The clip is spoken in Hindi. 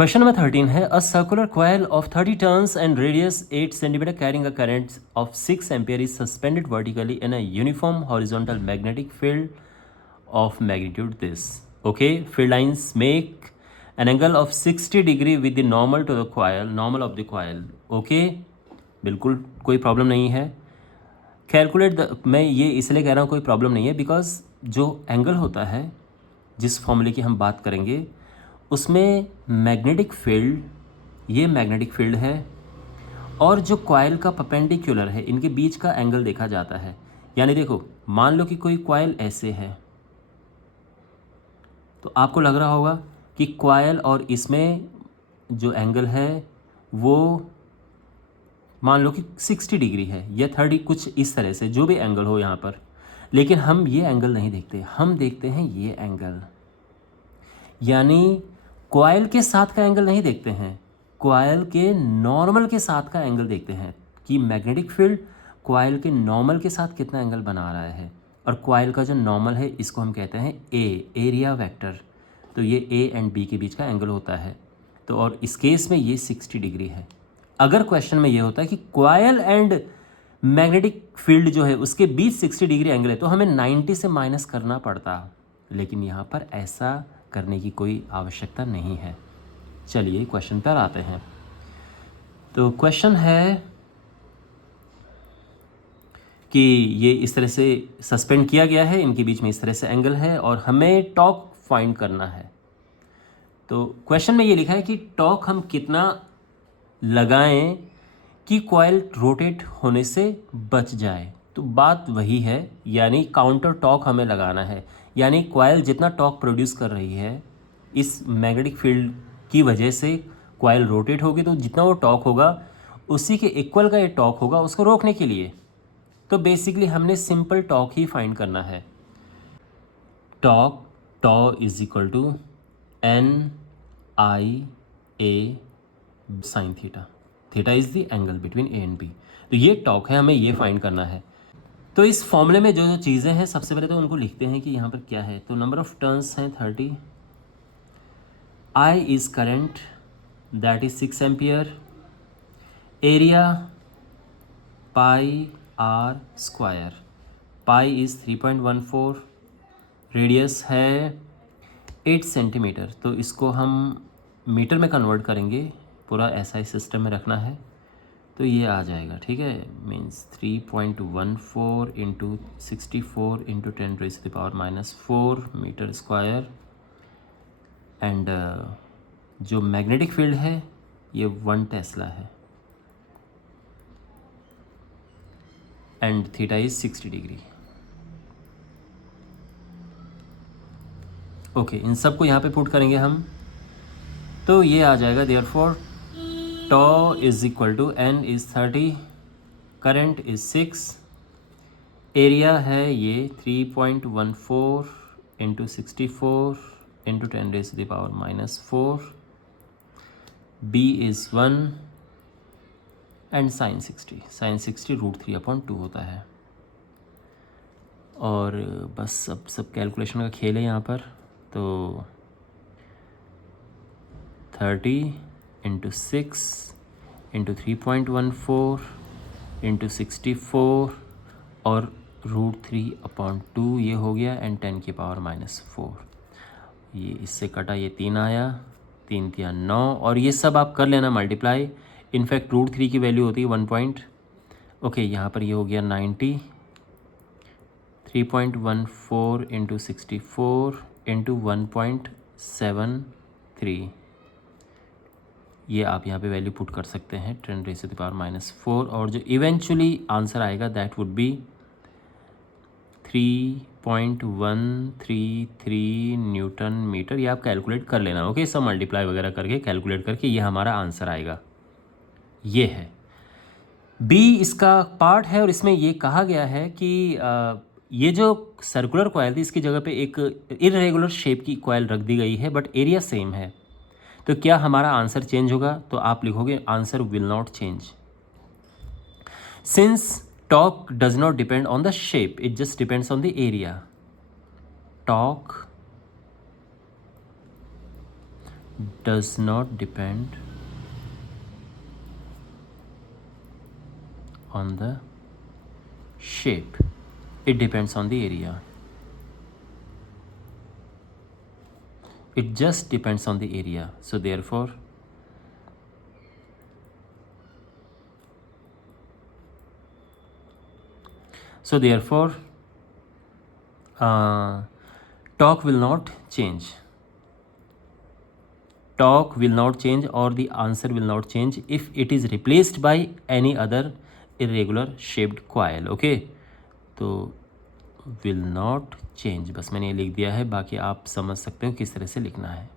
क्वेश्चन नंबर 13 है a circular coil of 30 turns and radius 8 centimetre carrying a current of 6 ampere is suspended vertically in a uniform horizontal magnetic field of magnitude this. Okay, field lines make an angle of 60 degree with the normal to the coil, normal of the coil. Okay, बिल्कुल कोई प्रॉब्लम नहीं है. कैलकुलेट द, मैं ये इसलिए कह रहा हूँ कोई प्रॉब्लम नहीं है बिकॉज जो एंगल होता है जिस फॉर्मूले की हम बात करेंगे उसमें मैग्नेटिक फील्ड, ये मैग्नेटिक फील्ड है और जो कॉइल का परपेंडिकुलर है इनके बीच का एंगल देखा जाता है. यानी देखो, मान लो कि कोई कॉइल ऐसे है तो आपको लग रहा होगा कि कॉइल और इसमें जो एंगल है वो मान लो कि 60 डिग्री है या 30, कुछ इस तरह से जो भी एंगल हो यहाँ पर. लेकिन हम ये एंगल नहीं देखते, हम देखते हैं ये एंगल. यानी कॉइल के साथ का एंगल नहीं देखते हैं, कॉइल के नॉर्मल के साथ का एंगल देखते हैं कि मैग्नेटिक फील्ड कॉइल के नॉर्मल के साथ कितना एंगल बना रहा है. और कॉइल का जो नॉर्मल है इसको हम कहते हैं एरिया वेक्टर. तो ये ए एंड बी के बीच का एंगल होता है. तो और इस केस में ये 60 डिग्री है. अगर क्वेश्चन में ये होता है कि कॉइल एंड मैग्नेटिक फील्ड जो है उसके बीच 60 डिग्री एंगल है तो हमें 90 से माइनस करना पड़ता. लेकिन यहाँ पर ऐसा करने की कोई आवश्यकता नहीं है. चलिए क्वेश्चन पर आते हैं. तो क्वेश्चन है कि ये इस तरह से सस्पेंड किया गया है, इनके बीच में इस तरह से एंगल है और हमें टॉर्क फाइंड करना है. तो क्वेश्चन में ये लिखा है कि टॉर्क हम कितना लगाएं कि कॉइल रोटेट होने से बच जाए. तो बात वही है, यानी काउंटर टॉर्क हमें लगाना है. यानी कॉइल जितना टॉर्क प्रोड्यूस कर रही है इस मैग्नेटिक फील्ड की वजह से कॉइल रोटेट होगी तो जितना वो टॉर्क होगा उसी के इक्वल का ये टॉर्क होगा उसको रोकने के लिए. तो बेसिकली हमने सिंपल टॉर्क ही फाइंड करना है. Torque tau is equal to N I A sine theta. Theta is the angle between A and B. तो ये टॉर्क है, हमें ये फाइंड करना है. तो इस फॉर्मूले में जो जो चीज़ें हैं सबसे पहले तो उनको लिखते हैं कि यहाँ पर क्या है. तो नंबर ऑफ टर्न्स हैं 30, I is current that is 6 ampere, area pi r square, pi is 3.14, radius है 8 सेंटीमीटर. तो इसको हम मीटर में कन्वर्ट करेंगे, पूरा ऐसा ही सिस्टम में रखना है तो ये आ जाएगा. ठीक है, means 3.14 into 64 into 10⁻⁻⁴ metre square. And जो मैग्नेटिक फील्ड है ये 1 टेस्ला है and theta is 60 degree. Okay, इन सब को यहाँ पे पुट करेंगे हम तो ये आ जाएगा therefore tau is equal to N is 30, current is 6, area है ये 3.14 into 64 into 10⁻⁻⁴, B is 1 and sine 60. Sine 60 √3/2 होता है. और बस अब सब कैलकुलेशन का खेल है यहाँ पर. तो 30 इंटू 6 इंटू 3.14 इंटू 64 और √3/2 ये हो गया एंड 10⁻⁻⁴. ये इससे कटा, ये 3 आया, 3 3 9 और ये सब आप कर लेना मल्टीप्लाई. इनफैक्ट √3 की वैल्यू होती है 1. ओके, यहाँ पर ये हो गया 90, 3.14 इंटू 64 इंटू 1.73. ये आप यहाँ पे वैल्यू पुट कर सकते हैं 10⁻⁻⁴. और जो इवेंचुअली आंसर आएगा that would be 3.133 newton metre. ये आप कैलकुलेट कर लेना. ओके, सब मल्टीप्लाई वगैरह करके कैलकुलेट करके ये हमारा आंसर आएगा. ये है बी इसका पार्ट है. और इसमें ये कहा गया है कि ये जो सर्कुलर कॉइल थी इसकी जगह पे एक इरेगुलर शेप की कॉइल रख दी गई है बट एरिया सेम है. तो क्या हमारा आंसर चेंज होगा? तो आप लिखोगे answer will not change since torque does not depend on the shape, it just depends on the area. Torque does not depend on the shape, it depends on the area. It just depends on the area. So therefore talk will not change. Talk will not change, or the answer will not change if it is replaced by any other irregular shaped coil. Okay, तो will not change, बस मैंने ये लिख दिया है, बाकी आप समझ सकते हो किस तरह से लिखना है.